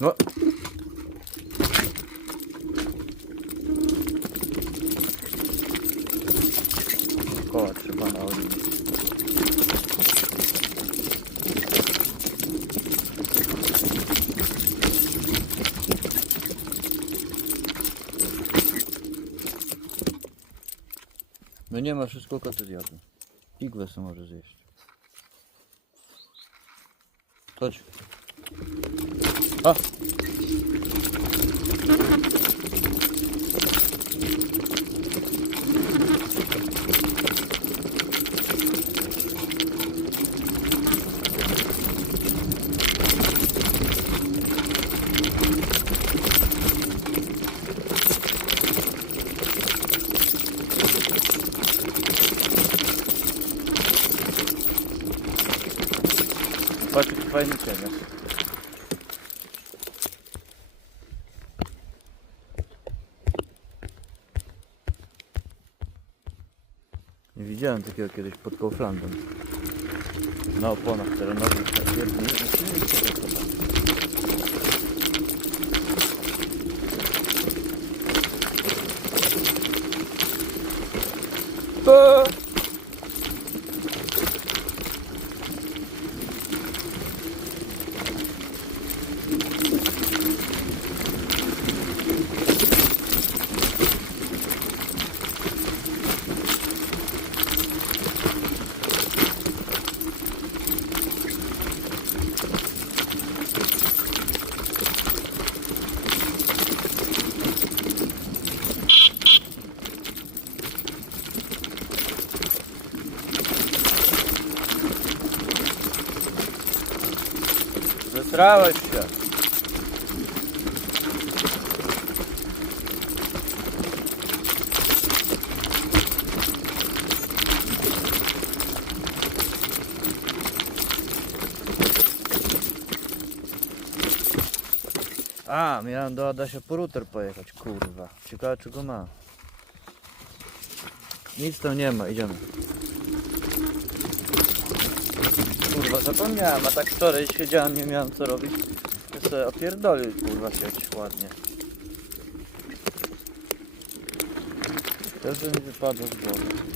No. Koła trzeba na oliwie. No nie ma wszystko koty zjadły. Pigwę sobie może zjeść. Chodź. A! Patrz, jaki fajny widziałem takiego kiedyś pod Kauflandem. Na oponach terenowych. Się. A, miałem do Adasia po router pojechać, kurwa. Ciekawe czy ma. Nic tam nie ma, idziemy. Kurwa, zapomniałem, a tak wczoraj siedziałem, nie miałem co robić. To sobie opierdolił, kurwa, sieć ładnie. Też mi wypadło z głowy.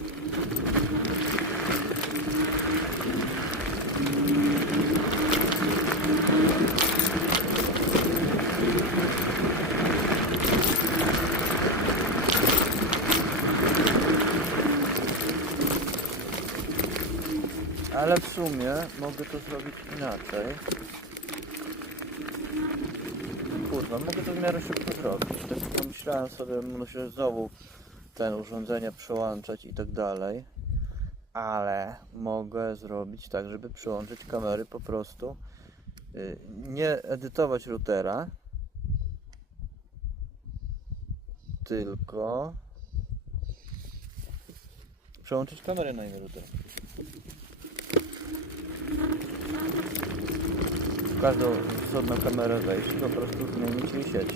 Ale w sumie mogę to zrobić inaczej. Kurwa, mogę to w miarę szybko zrobić. Tak pomyślałem sobie, muszę znowu ten urządzenie przełączać i tak dalej. Ale mogę zrobić tak, żeby przyłączyć kamery po prostu. y, Nie edytować routera. Tylko przełączyć kamerę na inny router. W każdą wschodną kamerę wejść, po prostu zmienić jej sieć.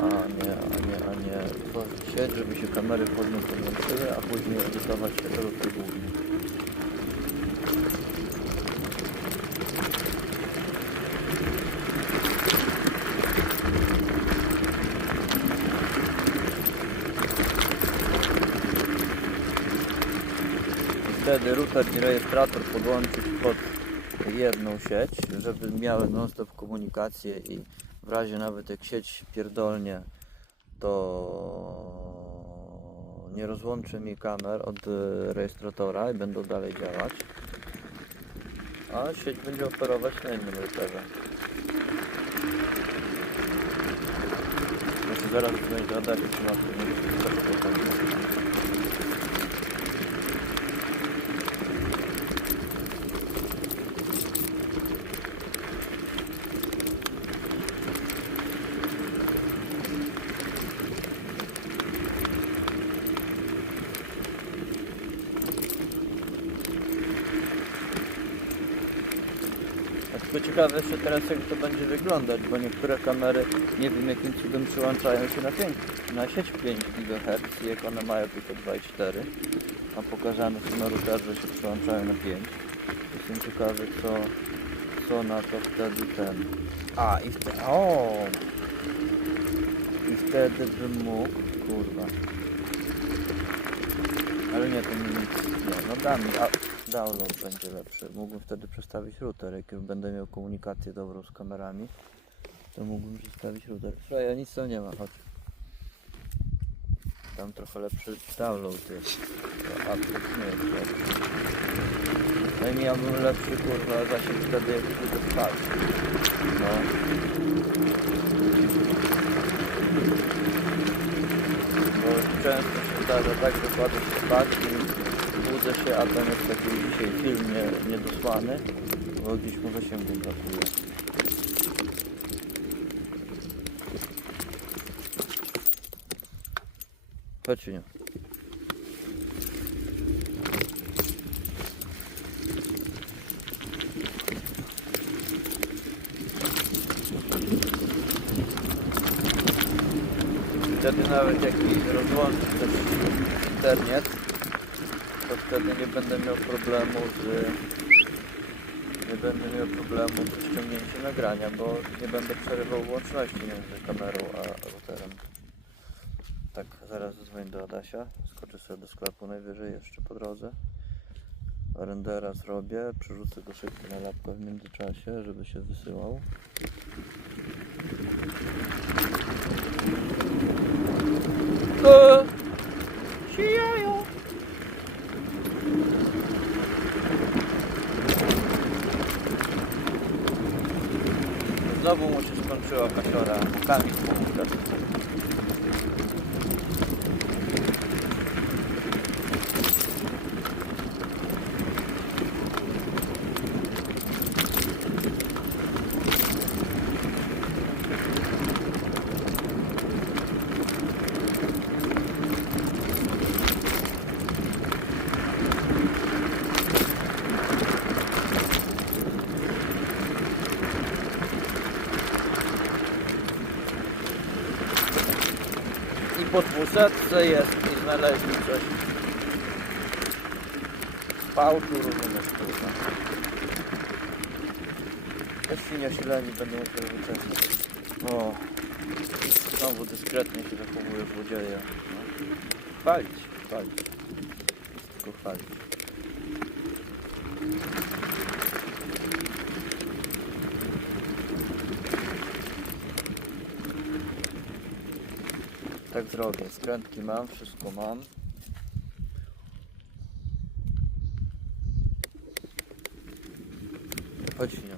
A nie, a nie, a nie tworzyć sieć, żeby się kamery podłączyły, a później edytować router główny. Wtedy router i rejestrator podłączyć pod jedną sieć, żeby miały non-stop komunikację i w razie nawet jak sieć pierdolnie, to nie rozłączy mi kamer od e, rejestratora i będą dalej działać. A sieć będzie operować na innym routerze. Znaczy zaraz będzie Adaś trzyma A tylko ciekawe jeszcze teraz jak to będzie wyglądać, bo niektóre kamery nie wiem jakim cudem przyłączają się na, 5, na sieć 5 GHz jak one mają tylko 2,4 a pokazane są na routerze, się przyłączają na 5. Jestem ciekawy co, Wilsona, to wtedy ten. A i wtedy. O! I wtedy bym mógł. Kurwa. Ale nie, to nic. Nie, no da mi. A, download będzie lepszy. Mógłbym wtedy przestawić router. Jak już będę miał komunikację dobrą z kamerami, to mógłbym przestawić router. Słuchaj, ja nic tam nie ma, chodź. Tam trochę lepszy download jest. To update nie jest lepszy. No i miałbym lepszy kurwa zasięg wtedy jak pójdę spać. No. Bo często zdarza tak, że kładę się spać i budzę się, a tam jest taki dzisiaj film nie, niedosłany, bo gdzieś mu zasięgu brakuje. Chodź Wtedy nawet jak mi rozłączy internet, to wtedy nie będę miał problemu z nie będę miał problemu z ściągnięciem nagrania, bo nie będę przerywał łączności między kamerą a routerem. Tak, zaraz zadzwonię do Adasia, skoczę sobie do sklepu najwyżej jeszcze po drodze. Rendera zrobię, przerzucę go szybko na laptop w międzyczasie, żeby się wysyłał. To sijają. Znowu mu się skończyła kasiora. Kamil po dwusetce jest i znaleźli coś. Pałki rozumiesz kurwa. Te świnia sileni będą musiały wyczesać. O. Znowu dyskretnie się zachowuje złodzieje. No. Chwalić, chwalić. Jest tylko chwalić. Tak zrobię. Skrętki mam, wszystko mam. Chodź nie.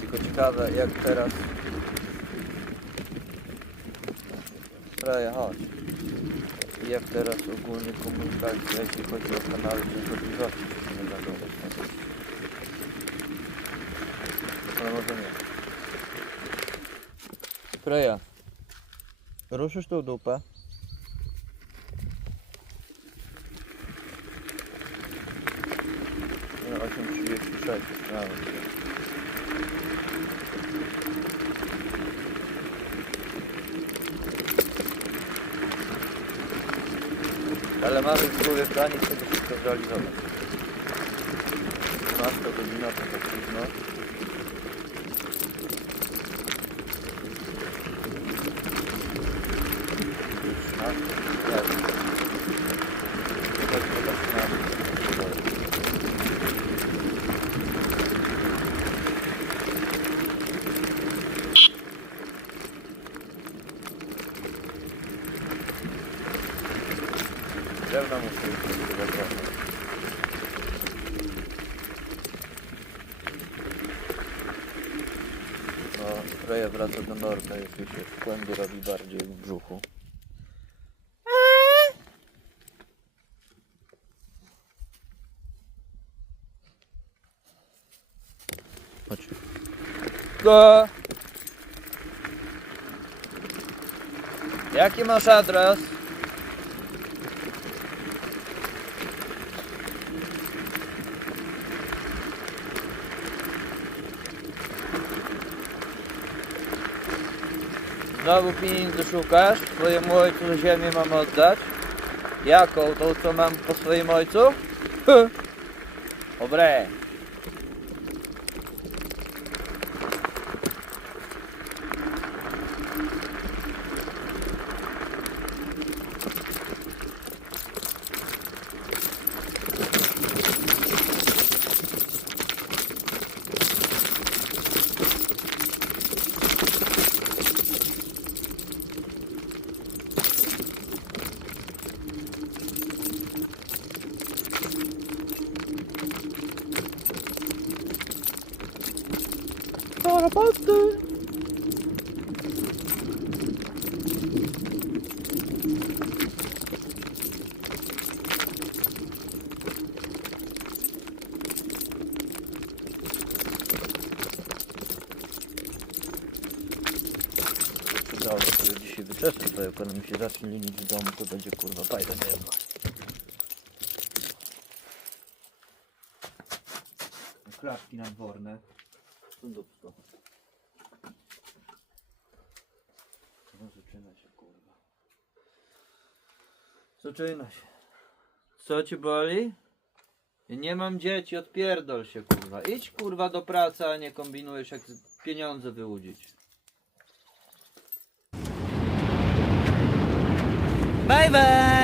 Tylko ciekawe jak teraz Fraja, chodź. Jak teraz ogólnie komunikacja, jeśli chodzi o kanały częstotliwości, czy nie będą dostępne? Ale może nie. Freja, ruszysz tą dupę? Nie, 8.36, zastanawiam się. Ale mamy w głowie plan i chcemy wszystko zrealizować. 12 godzina to tak późno. Freja wraca do normy, jeśli się w kłębi robi bardziej w brzuchu. Chodź. Go! Jaki masz adres? Znowu pieniędzy szukasz? Twojemu ojcu ziemię mam oddać? Jaką? Tą co mam po swoim ojcu? Dobre. Do roboty. Przydało się sobie dzisiaj wyczesać, bo jak ona mi się zacznie linić w domu, to będzie kurwa fajna nieba. Klatki nadworne. Dupsko. No zaczyna się kurwa. Zaczyna się. Co ci boli? Ja nie mam dzieci, odpierdol się kurwa. Idź kurwa do pracy, a nie kombinujesz jak pieniądze wyłudzić. Bye bye!